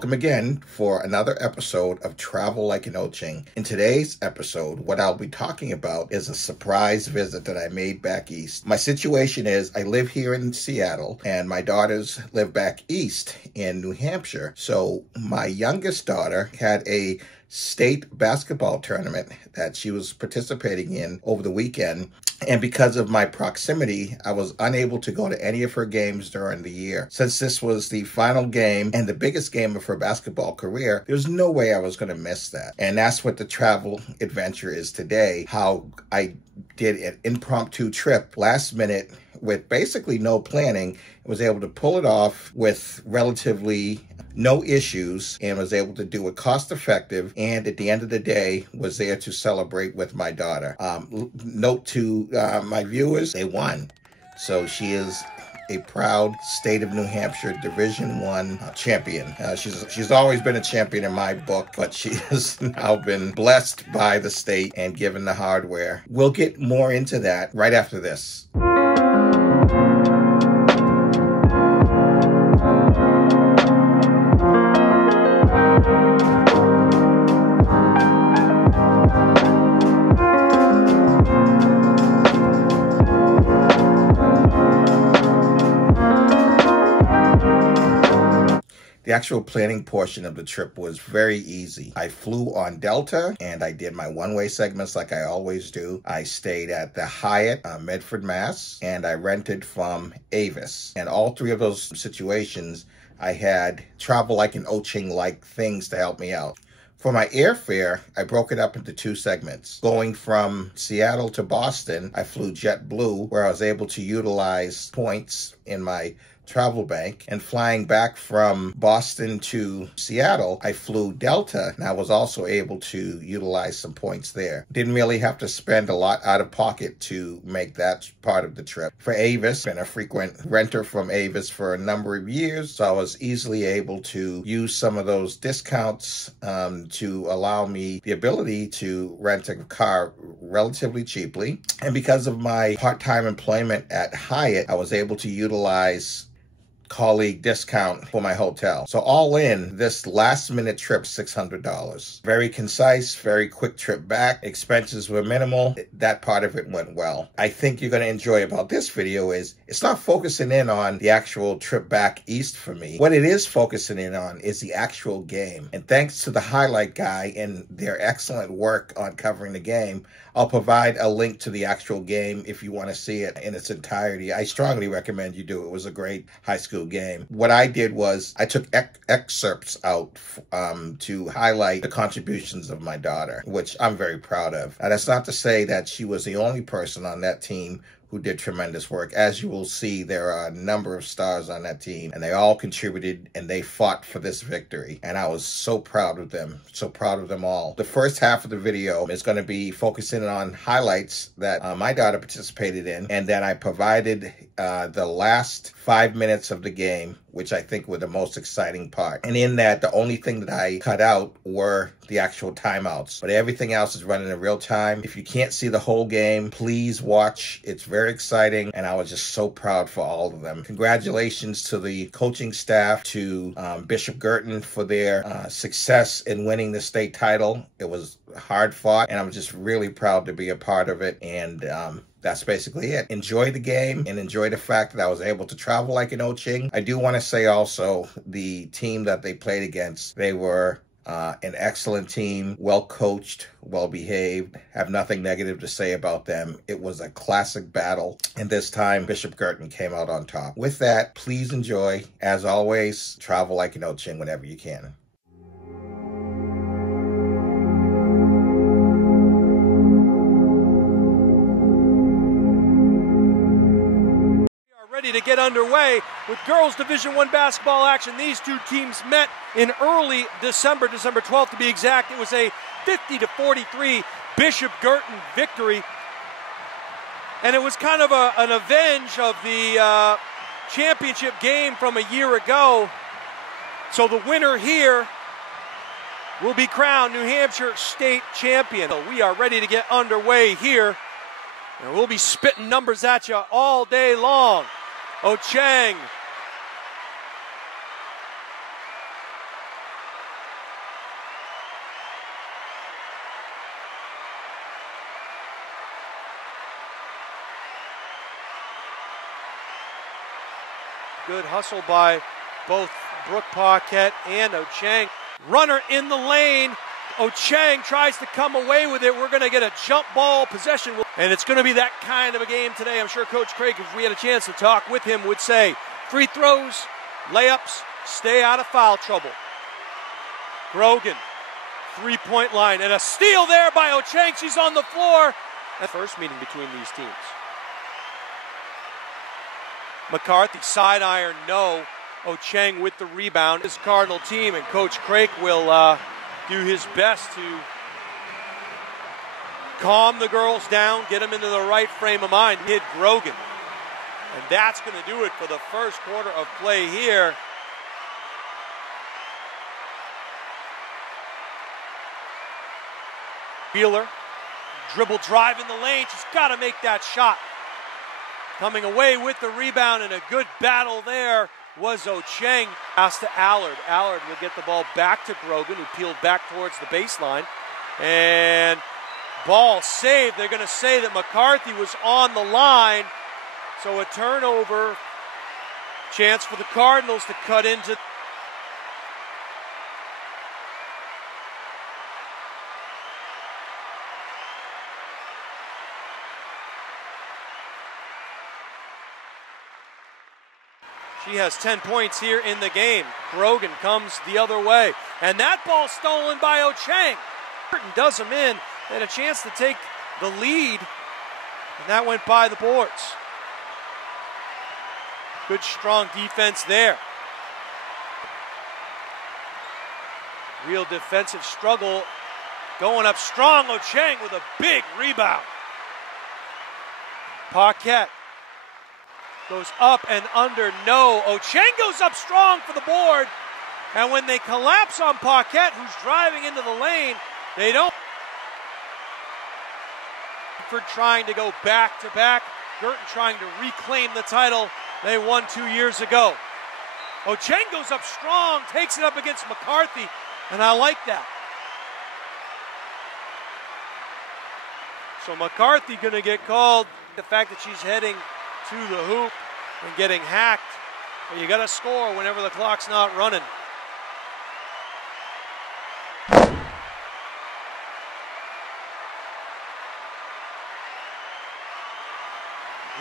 Welcome again for another episode of Travel Like an Oching. In today's episode, what I'll be talking about is a surprise visit that I made back east. My situation is I live here in Seattle and my daughters live back east in New Hampshire. So my youngest daughter had a state basketball tournament that she was participating in over the weekend. And because of my proximity, I was unable to go to any of her games during the year. Since this was the final game and the biggest game of her basketball career, there's no way I was going to miss that. And that's what the travel adventure is today, how I did an impromptu trip last minute with basically no planning, was able to pull it off with relatively no issues and was able to do it cost effective, and at the end of the day was there to celebrate with my daughter. Note to my viewers, they won. So she is a proud state of New Hampshire Division I champion. She's always been a champion in my book, but she has now been blessed by the state and given the hardware. We'll get more into that right after this. The actual planning portion of the trip was very easy. I flew on Delta and I did my one-way segments like I always do. I stayed at the Hyatt, Medford, Mass, and I rented from Avis. And all three of those situations, I had Travel Like an Oching-like things to help me out. For my airfare, I broke it up into two segments. Going from Seattle to Boston, I flew JetBlue, where I was able to utilize points in my travel bank, and flying back from Boston to Seattle, I flew Delta, and I was also able to utilize some points there. Didn't really have to spend a lot out of pocket to make that part of the trip. For Avis, been a frequent renter from Avis for a number of years, so I was easily able to use some of those discounts to allow me the ability to rent a car relatively cheaply. And because of my part-time employment at Hyatt, I was able to utilize colleague discount for my hotel. So all in, this last minute trip, $600. Very concise, very quick trip back. Expenses were minimal. That part of it went well. I think you're going to enjoy about this video is it's not focusing in on the actual trip back east for me. What it is focusing in on is the actual game. And thanks to the highlight guy and their excellent work on covering the game, I'll provide a link to the actual game if you want to see it in its entirety. I strongly recommend you do. It was a great high school game. What I did was I took excerpts out to highlight the contributions of my daughter, which I'm very proud of. Now, that's not to say that she was the only person on that team who did tremendous work. As you will see, there are a number of stars on that team, and they all contributed, and they fought for this victory. And I was so proud of them, so proud of them all. The first half of the video is going to be focusing on highlights that my daughter participated in, and then I provided the last 5 minutes of the game, which I think were the most exciting part. And in that, the only thing that I cut out were the actual timeouts, but everything else is running in real time. If you can't see the whole game, please watch. It's very exciting, and I was just so proud for all of them. Congratulations to the coaching staff, to Bishop Girton for their success in winning the state title. It was hard fought, and I'm just really proud to be a part of it. And that's basically it. Enjoy the game and enjoy the fact that I was able to travel like an Oching. I do want to say also the team that they played against, they were an excellent team, well coached, well behaved. Have nothing negative to say about them. It was a classic battle, and this time Bishop Girton came out on top. With that, please enjoy. As always, travel like an Oching whenever you can. Ready to get underway with girls Division I basketball action. These two teams met in early December 12th to be exact. It was a 50-43 Bishop Girton victory. And it was kind of an avenge of the championship game from a year ago. So the winner here will be crowned New Hampshire State Champion. So we are ready to get underway here. And we'll be spitting numbers at you all day long. Ochang Good hustle by both Brooke Paquette and Ochang. Runner in the lane. Ochang tries to come away with it. We're going to get a jump ball possession. And it's going to be that kind of a game today. I'm sure Coach Craig, if we had a chance to talk with him, would say free throws, layups, stay out of foul trouble. Grogan, three-point line, and a steal there by Ochang. She's on the floor. That first meeting between these teams. McCarthy, side iron, no. Ochang with the rebound. This Cardinal team, and Coach Craig will do his best to calm the girls down, get them into the right frame of mind. Hit Grogan. And that's going to do it for the first quarter of play here. Wheeler, dribble drive in the lane. She's got to make that shot. Coming away with the rebound, and a good battle there was Ochang. Pass to Allard. Allard will get the ball back to Grogan, who peeled back towards the baseline. And ball saved. They're going to say that McCarthy was on the line. So a turnover. Chance for the Cardinals to cut into. She has 10 points here in the game. Grogan comes the other way. And that ball stolen by Ochang. Burton does them in. They had a chance to take the lead. And that went by the boards. Good strong defense there. Real defensive struggle. Going up strong. Ochang with a big rebound. Paquette goes up and under, no. Ochang goes up strong for the board. And when they collapse on Paquette, who's driving into the lane, they don't. For trying to go back-to-back. Girton trying to reclaim the title they won 2 years ago. Ochang goes up strong, takes it up against McCarthy, and I like that. So McCarthy going to get called. The fact that she's heading to the hoop and getting hacked. But you got to score whenever the clock's not running.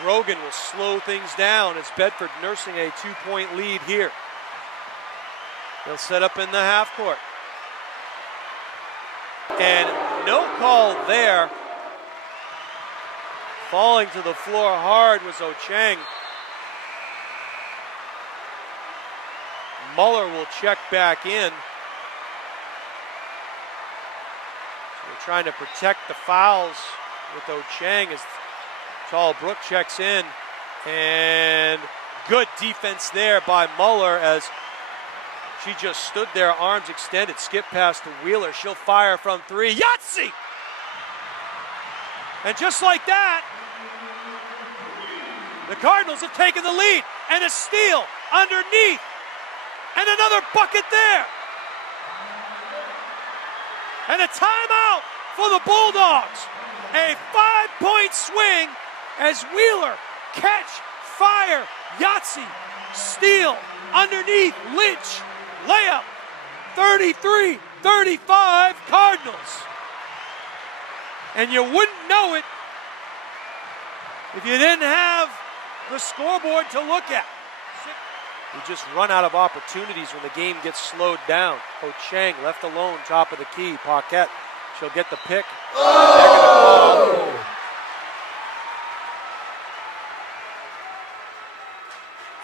Grogan will slow things down as Bedford nursing a 2-point lead here. They'll set up in the half court. And no call there. Falling to the floor hard was Ochang. Muller will check back in. So they're trying to protect the fouls with Ochang as Tall Brook checks in. And good defense there by Muller as she just stood there, arms extended, skip pass to Wheeler. She'll fire from three. Yahtzee! And just like that, the Cardinals have taken the lead, and a steal underneath, and another bucket there. And a timeout for the Bulldogs. A 5-point swing as Wheeler, catch, fire, Yahtzee, steal, underneath, Lynch, layup, 33-35 Cardinals. And you wouldn't know it if you didn't have the scoreboard to look at. We just run out of opportunities when the game gets slowed down. Ochang left alone, top of the key. Paquette, she'll get the pick. Oh!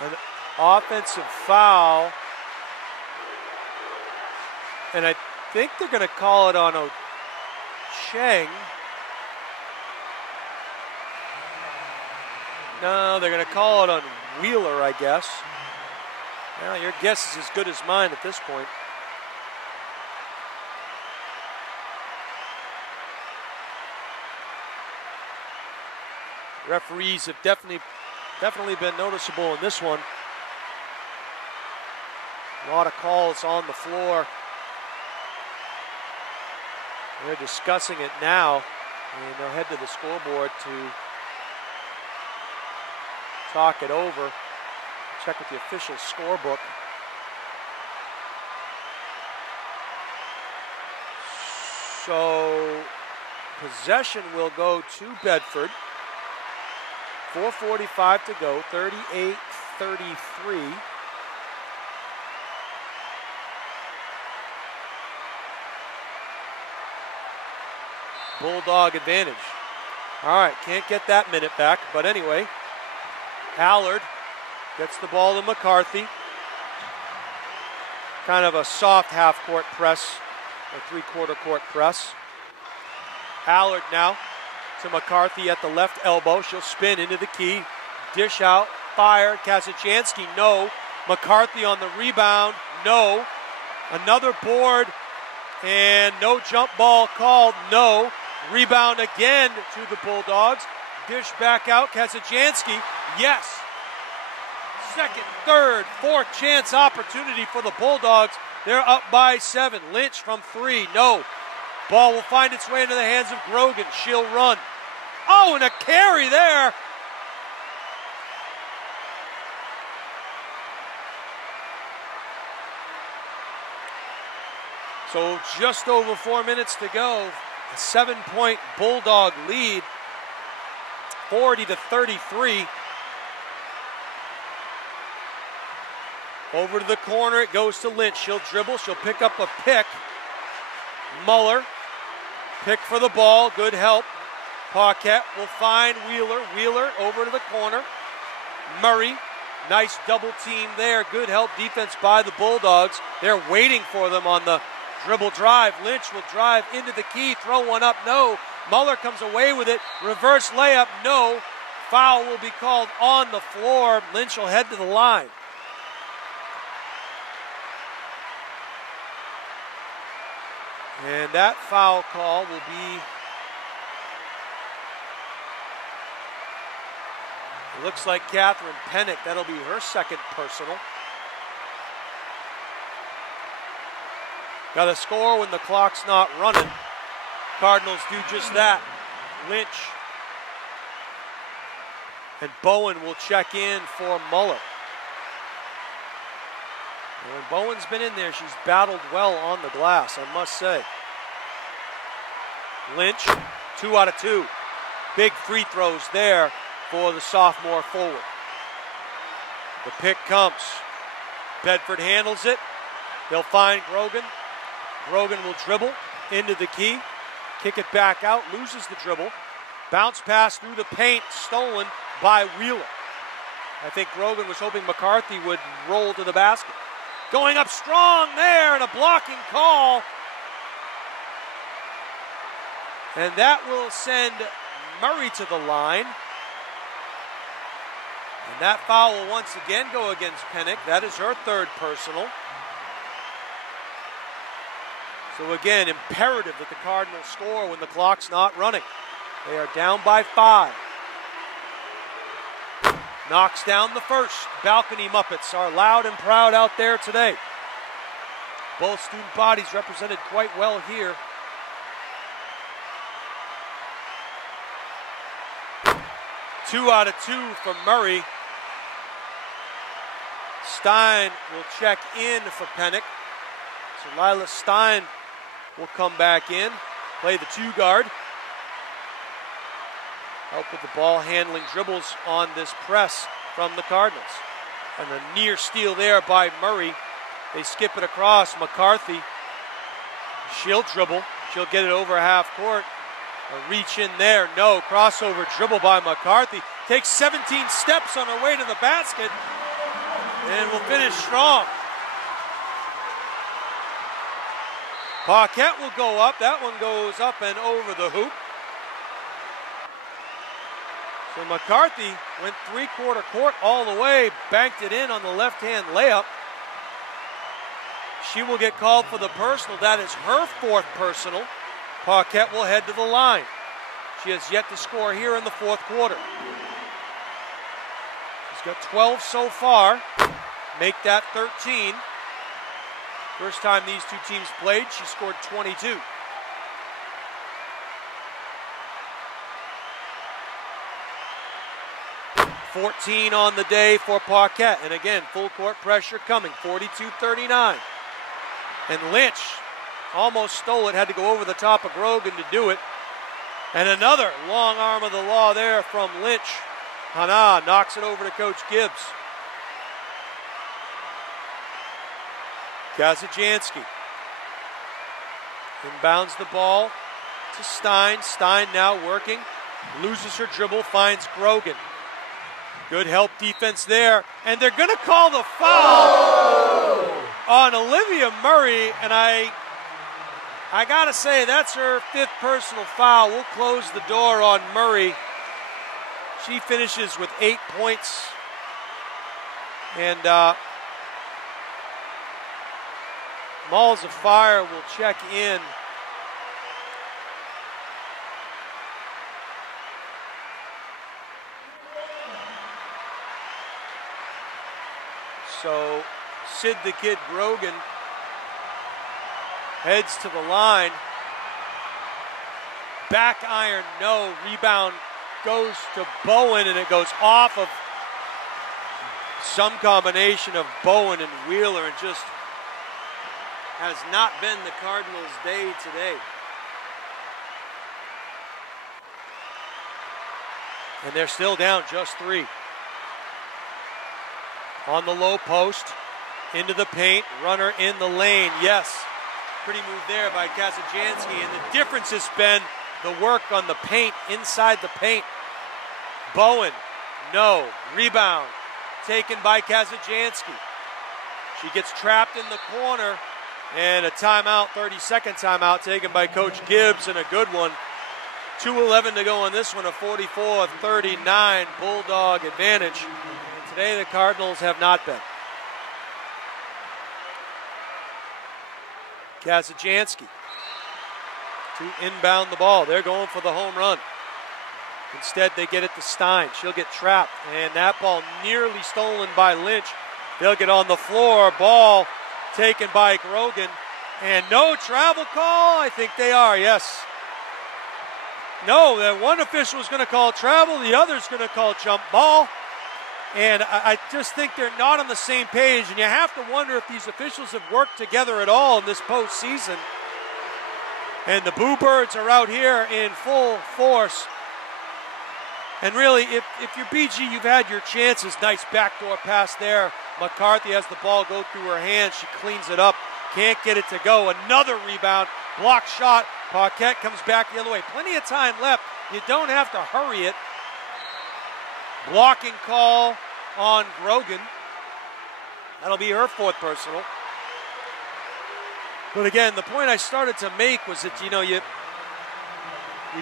An offensive foul. And I think they're going to call it on Ochang. No, they're going to call it on Wheeler, I guess. Well, your guess is as good as mine at this point. Referees have definitely been noticeable in this one. A lot of calls on the floor. They're discussing it now, and they'll head to the scoreboard to talk it over. Check with the official scorebook. So possession will go to Bedford. 4:45 to go, 38-33. Bulldog advantage. All right, can't get that minute back, but anyway, Allard gets the ball to McCarthy. Kind of a soft half-court press, or three-quarter court press. Allard now to McCarthy at the left elbow. She'll spin into the key. Dish out, fire. Kasajansky, no. McCarthy on the rebound, no. Another board, and no jump ball called, no. Rebound again to the Bulldogs. Dish back out, Kasajansky, yes. Second, third, fourth chance opportunity for the Bulldogs. They're up by 7. Lynch from 3, no. Ball will find its way into the hands of Grogan. She'll run. Oh, and a carry there. So just over 4 minutes to go. A 7-point Bulldog lead. 40-33. Over to the corner, it goes to Lynch. She'll dribble, she'll pick up a pick. Muller, pick for the ball, good help. Paquette will find Wheeler. Wheeler over to the corner. Murray, nice double team there. Good help defense by the Bulldogs. They're waiting for them on the dribble drive. Lynch will drive into the key, throw one up, no. Muller comes away with it, reverse layup, no. Foul will be called on the floor. Lynch will head to the line. And that foul call will be, it looks like Catherine Pennick. That'll be her second personal. Got to score when the clock's not running. Cardinals do just that. Lynch. And Bowen will check in for Muller. And when Bowen's been in there, she's battled well on the glass, I must say. Lynch, 2 out of 2. Big free throws there for the sophomore forward. The pick comes. Bedford handles it. They'll find Grogan. Grogan will dribble into the key. Kick it back out, loses the dribble. Bounce pass through the paint, stolen by Wheeler. I think Grogan was hoping McCarthy would roll to the basket. Going up strong there, and a blocking call. And that will send Murray to the line. And that foul will once again go against Pennick. That is her third personal. So again, imperative that the Cardinals score when the clock's not running. They are down by 5. Knocks down the first. Balcony Muppets are loud and proud out there today. Both student bodies represented quite well here. Two out of 2 for Murray. Stein will check in for Pennick. So Lila Stein will come back in, play the 2 guard. Help with the ball handling dribbles on this press from the Cardinals. And the near steal there by Murray. They skip it across. McCarthy, she'll dribble. She'll get it over half court. A reach in there, no. Crossover dribble by McCarthy. Takes 17 steps on her way to the basket and will finish strong. Paquette will go up. That one goes up and over the hoop. So McCarthy went 3/4 court all the way, banked it in on the left-hand layup. She will get called for the personal. That is her 4th personal. Paquette will head to the line. She has yet to score here in the 4th quarter. She's got 12 so far. Make that 13. First time these two teams played, she scored 22. 14 on the day for Paquette. And again, full court pressure coming, 42-39. And Lynch almost stole it, had to go over the top of Grogan to do it. And another long arm of the law there from Lynch. Hana knocks it over to Coach Gibbs. Kazajanski inbounds the ball to Stein. Stein now working, loses her dribble, finds Grogan. Good help defense there, and they're going to call the foul on Olivia Murray, and I got to say, that's her 5th personal foul. We'll close the door on Murray. She finishes with 8 points, and Malls of Fire will check in. So Sid the Kid Grogan heads to the line. Back iron, no. Rebound goes to Bowen, and it goes off of some combination of Bowen and Wheeler, and just has not been the Cardinals' day today. And they're still down just 3. On the low post, into the paint, runner in the lane, yes. Pretty move there by Kazajanski, and the difference has been the work on the paint, inside the paint. Bowen, no. Rebound, taken by Kazajanski. She gets trapped in the corner, and a timeout, 30-second timeout taken by Coach Gibbs, and a good one. 2:11 to go on this one, a 44-39 Bulldog advantage. And today the Cardinals have not been. Kazajanski to inbound the ball. They're going for the home run. Instead, they get it to Stein. She'll get trapped, and that ball nearly stolen by Lynch. They'll get on the floor. Ball taken by Grogan, and no travel call. I think they are, yes. No, the one official is going to call travel, the other's going to call jump ball. And I just think they're not on the same page, and you have to wonder if these officials have worked together at all in this postseason. And the Boo Birds are out here in full force. And really, if you're BG, you've had your chances. Nice backdoor pass there. McCarthy has the ball go through her hands. She cleans it up. Can't get it to go. Another rebound. Block shot. Paquette comes back the other way. Plenty of time left. You don't have to hurry it. Blocking call on Grogan. That'll be her 4th personal. But again, the point I started to make was that, you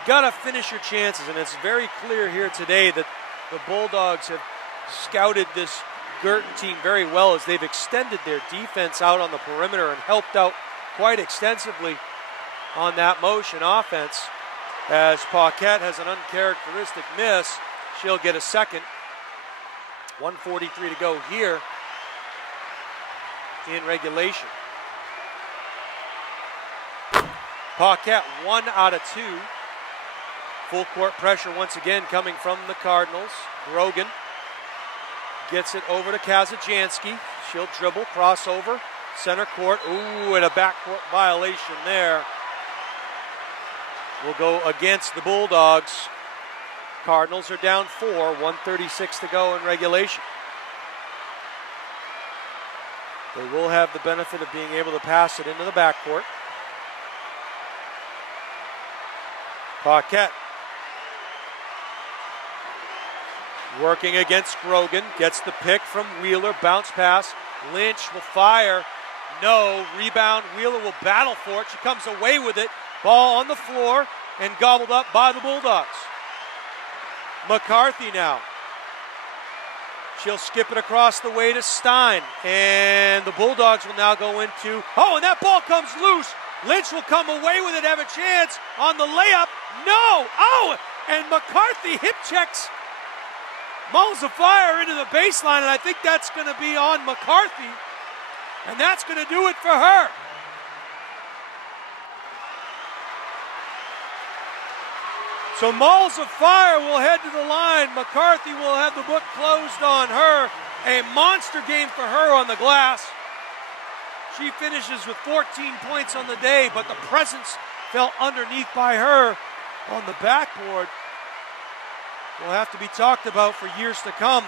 got to finish your chances, and it's very clear here today that the Bulldogs have scouted this Girton team very well as they've extended their defense out on the perimeter and helped out quite extensively on that motion offense. As Paquette has an uncharacteristic miss, she'll get a second. 1:43 to go here in regulation. Paquette 1 out of 2. Full court pressure once again coming from the Cardinals. Grogan gets it over to Kazajanski. She'll dribble, crossover, center court. Ooh, and a backcourt violation there. Will go against the Bulldogs. Cardinals are down 4, 1:36 to go in regulation. They will have the benefit of being able to pass it into the backcourt. Paquette working against Grogan, gets the pick from Wheeler, bounce pass. Lynch will fire, no. Rebound, Wheeler will battle for it. She comes away with it. Ball on the floor and gobbled up by the Bulldogs. McCarthy now. She'll skip it across the way to Stein, and the Bulldogs will now go into, and that ball comes loose. Lynch will come away with it, have a chance on the layup. No! And McCarthy hip checks Malls of Fire into the baseline, and I think that's going to be on McCarthy, and that's going to do it for her. So Malls of Fire will head to the line. McCarthy will have the book closed on her. A monster game for her on the glass. She finishes with 14 points on the day, but the presence fell underneath by her on the backboard. Will have to be talked about for years to come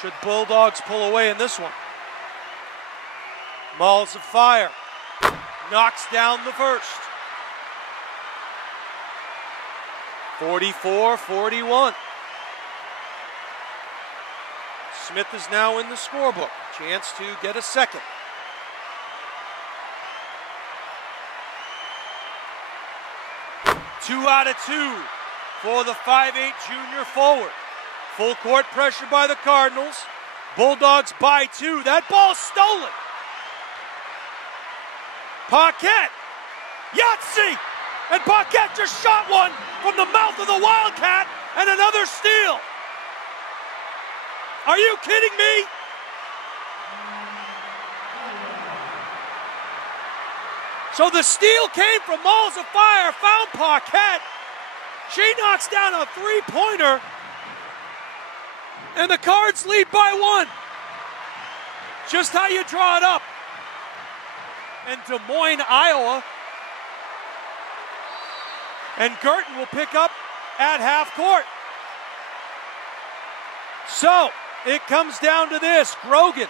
should Bulldogs pull away in this one. Malls of Fire knocks down the first. 44-41. Smith is now in the scorebook. Chance to get a second. Two out of two for the 5'8" junior forward. Full court pressure by the Cardinals. Bulldogs by two. That ball stolen. Paquette. Yahtzee. And Paquette just shot one from the mouth of the Wildcat, and another steal. Are you kidding me? So the steal came from Malls of Fire, found Paquette. She knocks down a three-pointer, and the Cards lead by one. Just how you draw it up. And Des Moines, Iowa. And Girton will pick up at half court. So it comes down to this. Grogan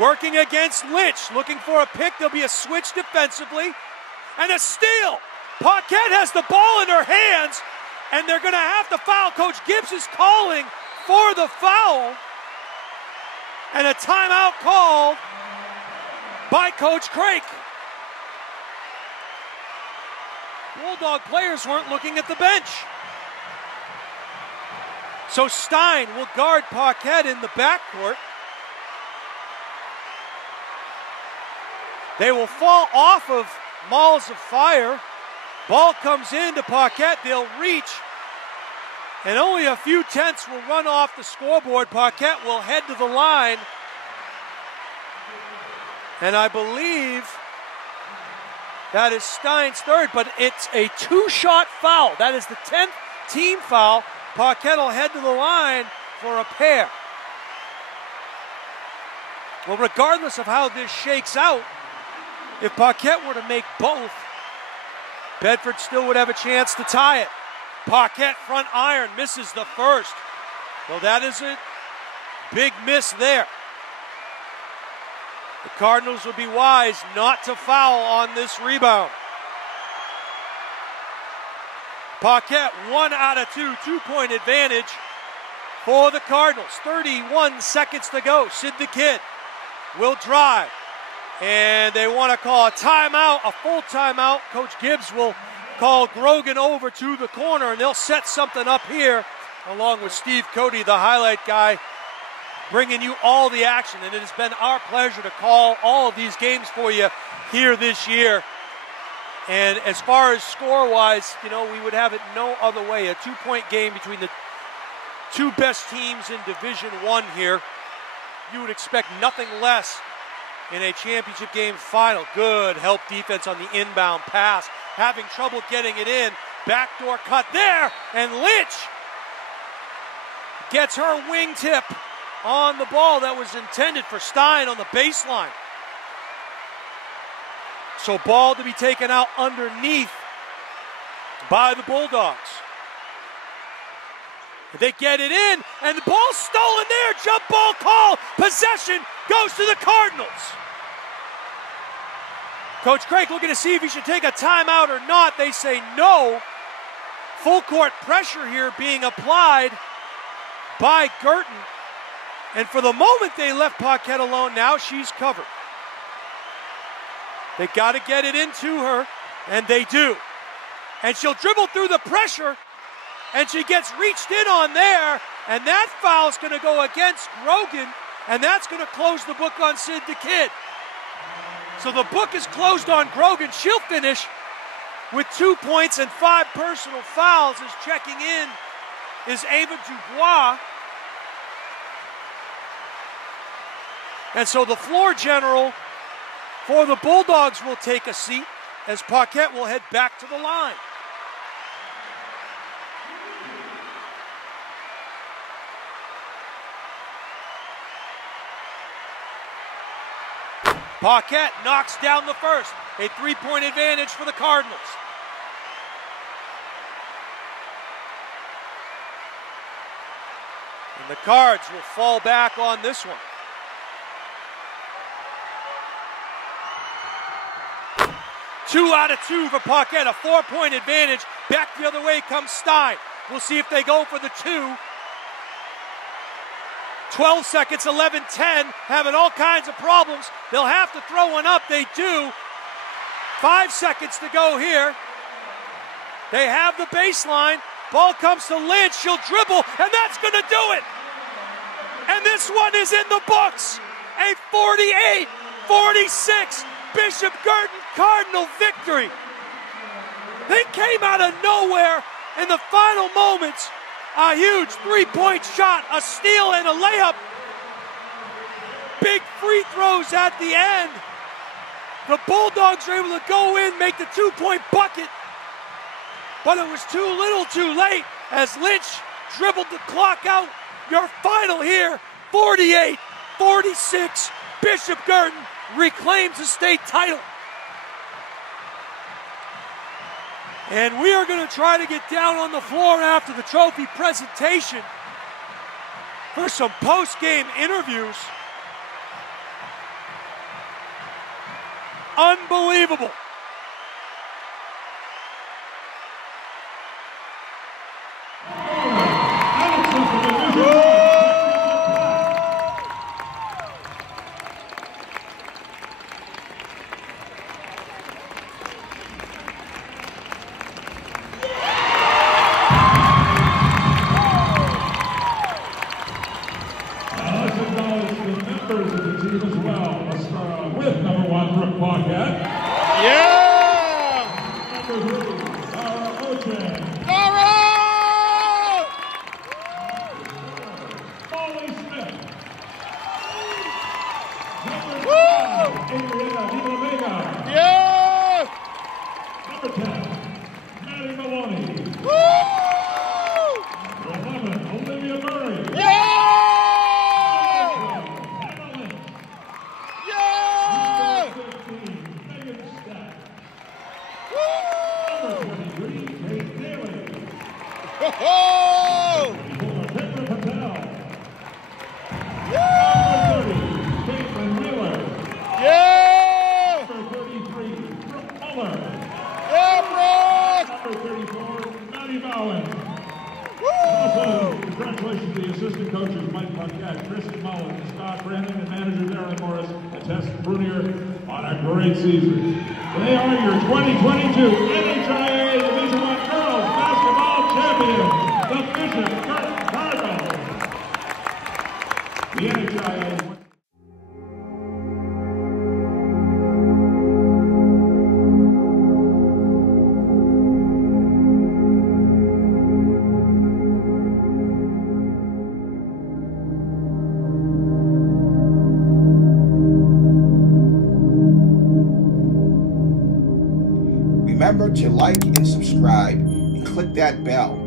working against Lynch, looking for a pick. There'll be a switch defensively and a steal. Paquette has the ball in her hands, and they're going to have to foul. Coach Gibbs is calling for the foul, and a timeout called by Coach Craik. Bulldog players weren't looking at the bench. So Stein will guard Paquette in the backcourt. They will fall off of Malls of Fire. Ball comes into Paquette. They'll reach, and only a few tenths will run off the scoreboard. Paquette will head to the line. And I believe that is Stein's third, but it's a two-shot foul. That is the 10th team foul. Paquette will head to the line for a pair. Well, regardless of how this shakes out, if Paquette were to make both, Bedford still would have a chance to tie it. Paquette front iron, misses the first. Well, that is a big miss there. The Cardinals would be wise not to foul on this rebound. Paquette, 1 out of 2, 2-point advantage for the Cardinals. 31 seconds to go. Sid the Kid will drive. And they want to call a timeout, a full timeout. Coach Gibbs will call Grogan over to the corner, and they'll set something up here along with Steve Cody, the highlight guy, bringing you all the action. And it has been our pleasure to call all of these games for you here this year. And as far as score-wise, you know, we would have it no other way. A 2-point game between the two best teams in Division I here. You would expect nothing less in a championship game final. Good help defense on the inbound pass. Having trouble getting it in. Backdoor cut there, and Lynch gets her wingtip on the ball that was intended for Stein on the baseline. So ball to be taken out underneath by the Bulldogs. They get it in, and the ball stolen there. Jump ball call. Possession goes to the Cardinals. Coach Craik looking to see if he should take a timeout or not. They say no. Full court pressure here being applied by Girton. And for the moment, they left Paquette alone. Now she's covered. They got to get it into her, and they do. And she'll dribble through the pressure, and she gets reached in on there, and that foul's going to go against Grogan, and that's going to close the book on Sid the Kid. So the book is closed on Grogan. She'll finish with 2 points and 5 personal fouls. As checking in is Ava Dubois. And so the floor general for the Bulldogs will take a seat as Paquette will head back to the line. Paquette knocks down the first. A 3-point advantage for the Cardinals. And the Cards will fall back on this one. Two out of two for Paquette, a 4-point advantage. Back the other way comes Stein. We'll see if they go for the two. 12 seconds, 11-10, having all kinds of problems. They'll have to throw one up, they do. 5 seconds to go here. They have the baseline. Ball comes to Lynch, she'll dribble, and that's gonna do it. And this one is in the books. A 48-46 Bishop Girton Cardinal victory. They came out of nowhere in the final moments. A huge 3-point shot, a steal, and a layup. Big free throws at the end. The Bulldogs were able to go in, make the 2-point bucket, but it was too little too late as Lynch dribbled the clock out. Your final here, 48-46. Bishop Girton reclaims the state title. And we are going to try to get down on the floor after the trophy presentation for some post-game interviews. Unbelievable. Congratulations to the assistant coaches Mike Paquette, Tristan Mullen, Scott Brandon, and manager Darren Morris, and Tess Brunier on a great season. They are your 2022 NHIA Division I Girls Basketball Champions, the Bishop Girton Cardinals. The NHIA. Remember to like and subscribe and click that bell